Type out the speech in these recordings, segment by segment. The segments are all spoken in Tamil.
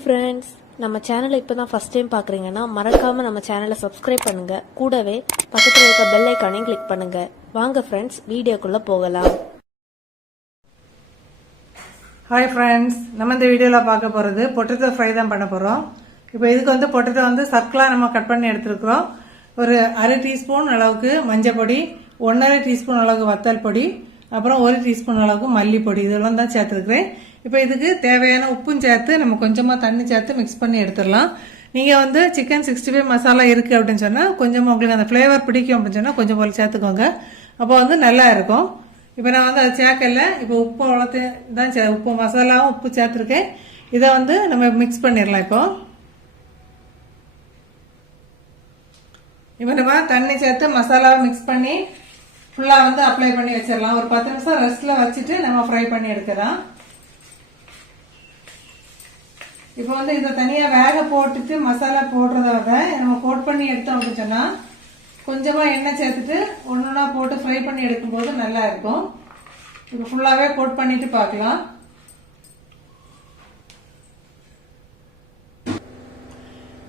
ஃப்ரெண்ட்ஸ் நம்ம சேனலை இப்போ தான் ஃபஸ்ட் டைம் பார்க்குறீங்கன்னா மறக்காமல் நம்ம சேனலை சப்ஸ்கிரைப் பண்ணுங்கள் கூடவே பக்கத்தில் இருக்க பெல் ஐக்கானையும் கிளிக் பண்ணுங்கள் வாங்க ஃப்ரெண்ட்ஸ் வீடியோக்குள்ளே போகலாம். ஹாய் ஃப்ரெண்ட்ஸ் நம்ம இந்த வீடியோவில் பார்க்க போகிறது பொட்டத்தை ஃப்ரை தான் பண்ண போகிறோம் இப்போ இதுக்கு வந்து பொட்டத்தை வந்து சர்க்கிளாக நம்ம கட் பண்ணி எடுத்துருக்குறோம். ஒரு அரை டீஸ்பூன் அளவுக்கு மஞ்சள் பொடி ஒன்றரை டீஸ்பூன் அளவுக்கு வத்தல் பொடி அப்புறம் ஒரு டீஸ்பூன் அளவுக்கு மல்லிப்பொடி இதெல்லாம் தான் சேர்த்துருக்குறேன். இப்போ இதுக்கு தேவையான உப்பும் சேர்த்து நம்ம கொஞ்சமாக தண்ணி சேர்த்து மிக்ஸ் பண்ணி எடுத்துடலாம். நீங்கள் வந்து சிக்கன் சிக்ஸ்டி ஃபைவ் மசாலா இருக்குது அப்படின்னு சொன்னால் கொஞ்சமாக உங்களுக்கு அந்த ஃப்ளேவர் பிடிக்கும் அப்படின்னு சொன்னால் கொஞ்சம் போல் சேர்த்துக்கோங்க. அப்போ வந்து நல்லா இருக்கும். இப்போ நான் வந்து அதை சேர்க்கல. இப்போ உப்பு வளர்த்து தான் சே உப்பு மசாலாவும் உப்பு சேர்த்துருக்கேன். இதை வந்து நம்ம மிக்ஸ் பண்ணிடலாம் இப்போ. இப்போ நம்ம தண்ணி சேர்த்து மசாலாவை மிக்ஸ் பண்ணி ஃபுல்லாக வந்து அப்ளை பண்ணி வச்சிடலாம் ஒரு பத்து நிமிஷம் ரெஸ்ட்டில் வச்சுட்டு நம்ம ஃப்ரை பண்ணி எடுக்கலாம். இப்போ வந்து இதை தனியாக வேக போட்டுட்டு மசாலா போடுறத விட நம்ம கோட் பண்ணி எடுத்தோம் அப்படின்னு சொன்னால் கொஞ்சமாக எண்ணெய் சேர்த்துட்டு ஒன்று ஒன்றா போட்டு ஃப்ரை பண்ணி எடுக்கும்போது நல்லா இருக்கும். இப்போ ஃபுல்லாகவே கோட் பண்ணிட்டு பார்க்கலாம்.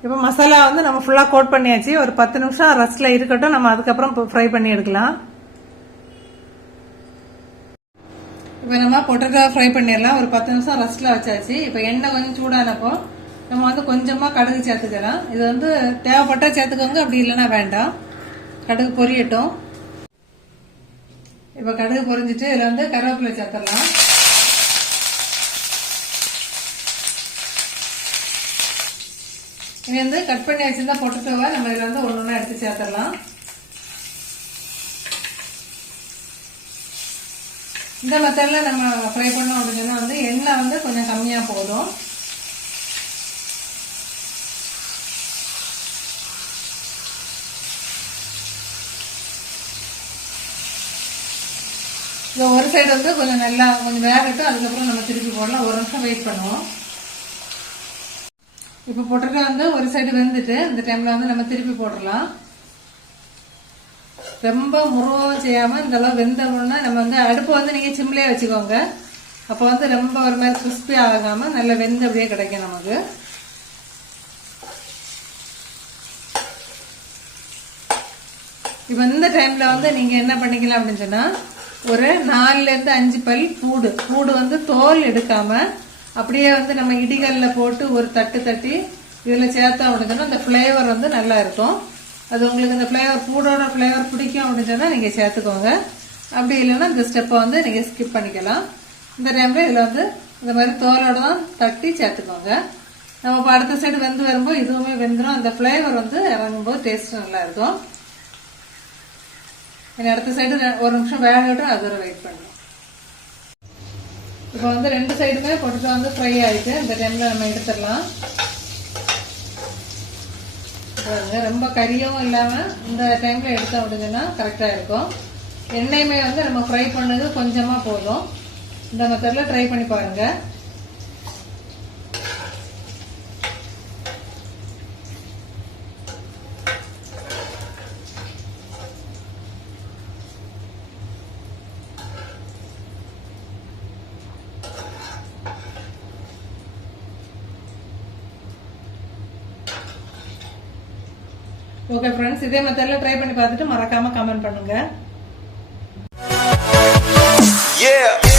இப்போ மசாலா வந்து நம்ம ஃபுல்லாக கோட் பண்ணியாச்சு. ஒரு பத்து நிமிஷம் ரெஸ்ட்டில் இருக்கட்டும். நம்ம அதுக்கப்புறம் ஃப்ரை பண்ணி எடுக்கலாம். இப்போ நம்ம பொட்டேட்டோ ஃப்ரை பண்ணிடலாம். ஒரு பத்து நிமிஷம் ரெஸ்ட்டில் வச்சாச்சு. இப்போ எண்ணெய் கொஞ்சம் சூடானப்போ நம்ம வந்து கொஞ்சமாக கடுகு சேர்த்துக்கலாம். இது வந்து தேவைப்பட்டால் சேர்த்துக்கோங்க. அப்படி இல்லைன்னா வேண்டாம். கடுகு பொரியட்டும். இப்போ கடுகு பொரிஞ்சிட்டு இதில் வந்து கருவேப்பிலை சேர்த்துடலாம். இது வந்து கட் பண்ணி வச்சுருந்தா பொட்டட்டோவை நம்ம இதில் வந்து ஒன்று ஒன்றா எடுத்து சேர்த்துடலாம். இந்த மெத்தடில் நம்ம ஃப்ரை பண்ணோம் அப்படின்னா வந்து எண்ணெய் வந்து கொஞ்சம் கம்மியாக போதும். இப்போ ஒரு சைடு வந்து கொஞ்சம் நல்லா கொஞ்சம் வேகட்டும் அதுக்கப்புறம் நம்ம திருப்பி போடலாம். ஒரு நிமிஷம் வெயிட் பண்ணுவோம். இப்போ போட்டிருக்க வந்து ஒரு சைடு வெந்துட்டு இந்த டைமில் வந்து நம்ம திருப்பி போட்டுடலாம். ரொம்ப முருகவும் செய்யாமல் இந்த அளவு வெந்தோம்னா நம்ம வந்து அடுப்பு வந்து நீங்கள் சிம்லேயே வச்சுக்கோங்க. அப்போ வந்து ரொம்ப ஒரு மாதிரி கிறிஸ்பி ஆகாமல் நல்ல வெந்து அப்படியே கிடைக்கும் நமக்கு. இப்போ இந்த டைமில் வந்து நீங்கள் என்ன பண்ணிக்கலாம் அப்படின்னு சொன்னால் ஒரு நாலுலேருந்து அஞ்சு பல் பூடு. பூடு வந்து தோல் எடுக்காமல் அப்படியே வந்து நம்ம இடிகளில் போட்டு ஒரு தட்டு தட்டி இதில் சேர்த்தோம் அப்படின்னு சொன்னால் அந்த ஃப்ளேவர் வந்து நல்லா இருக்கும். அது உங்களுக்கு இந்த ஃப்ளேவர் பூடோட ஃப்ளேவர் பிடிக்கும் அப்படின்னு சொன்னால் நீங்கள் சேர்த்துக்கோங்க. அப்படி இல்லைன்னா இந்த ஸ்டெப்பை வந்து நீங்கள் ஸ்கிப் பண்ணிக்கலாம். இந்த டைமில் இதில் வந்து இந்த மாதிரி தோலோட தான் தட்டி சேர்த்துக்கோங்க. நம்ம இப்போ அடுத்த சைடு வெந்து வரும்போது இதுவுமே வெந்துடும் அந்த ஃப்ளேவர் வந்து இறங்கும்போது டேஸ்ட் நல்லா இருக்கும். இனி அடுத்த சைடு ஒரு நிமிஷம் வேகட்டும் அது வெயிட் பண்ணுவோம் இப்போ வந்து ரெண்டு சைடுமே பொட்டுட்டு வந்து ஃப்ரை ஆகிட்டு இந்த டைமில் நம்ம எடுத்துடலாம். ரொம்ப கறியும் இல்லாமல் இந்த டைமில் எடுத்து விடுங்கன்னா கரெக்டாக இருக்கும். எண்ணெயுமே வந்து நம்ம ஃப்ரை பண்ணது கொஞ்சமாக போதும். இந்த மெத்தடில் ட்ரை பண்ணி பாருங்கள் ஓகே ஃப்ரெண்ட்ஸ் இதே மெத்தடில் ட்ரை பண்ணி பார்த்துட்டு மறக்காமல் கமெண்ட் பண்ணுங்கள் Yeah.